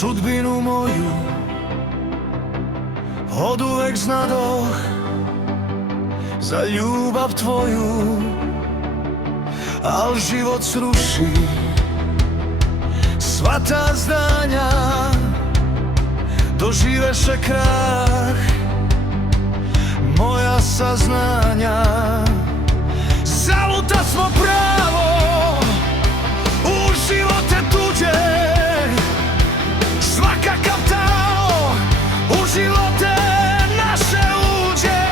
Sudbinu moju oduvek znadoh, za ljubav tvoju, al život sruši sva ta zdanja, doživeše krah moja saznanja. Zaluta smo pravo u živote tuđe, svakakav tao u živote naše uđe.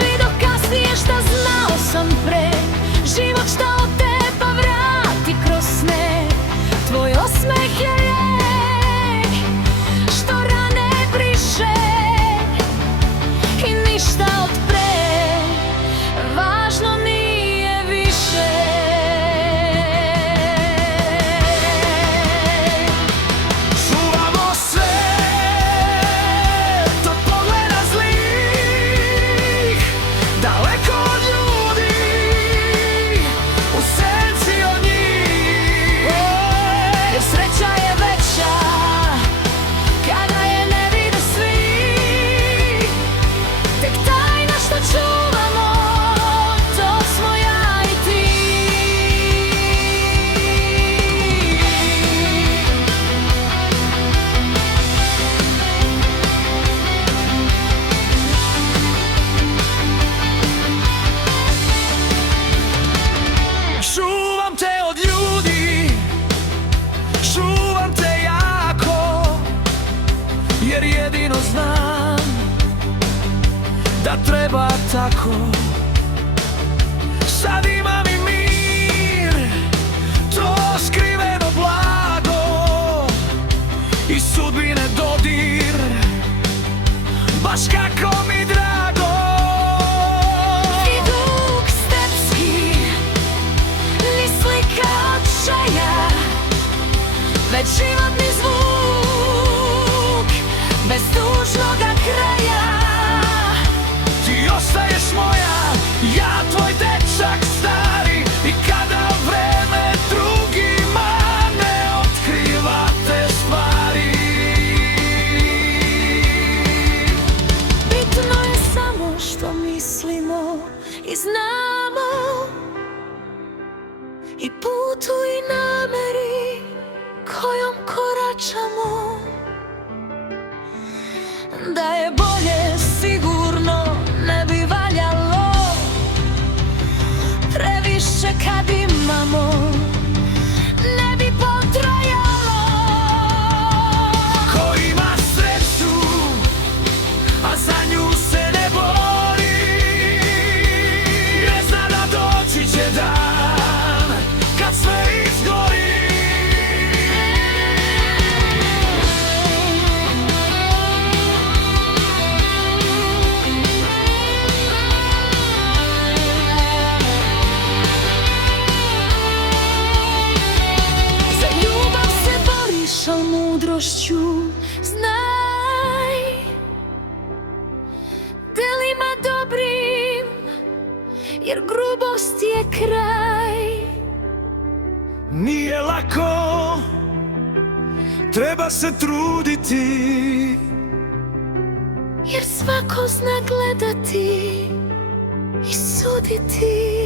Vido kasnije šta znao sam pre, život šta od teba vrati kroz sne. Tvoj osmeh je lijek što rane briše i ništa od pre važno nije više. Čuvamo sve od pogleda zlih, daleko od ljudi, u senci od njih. Jer sreća je veća kada je ne vide svi. Tek tajna što čuvamo, to smo ja i ti. Čuvam te od ljudi, čuvam te jako, jer jedino znam da treba tako. Sad imam i mir, to skriveno blago i sudbine dodir, baš kako mi drago. Ni dug stepski, ni slika očaja, već životni zvuk bez tužnoga kraja. Ti ostaješ moja, ja tvoj dečak stari, i kada vreme drugima ne otkriva te stvari. Bitno je samo što mislimo i znamo, i putu i nameri kojom koračamo. Da je bolje sigurno ne bi valjalo, previše kad imamo ne bi potrajalo. Ko ima sreću, a za nju se ne bori, ne zna da doći će dan kad sve izgori. Za ljubav se boriš, al mudrošću znaj, delima dobrim, jer grubost je kraj. Nije lako, treba se truditi, Jer svako zna gledati i suditi.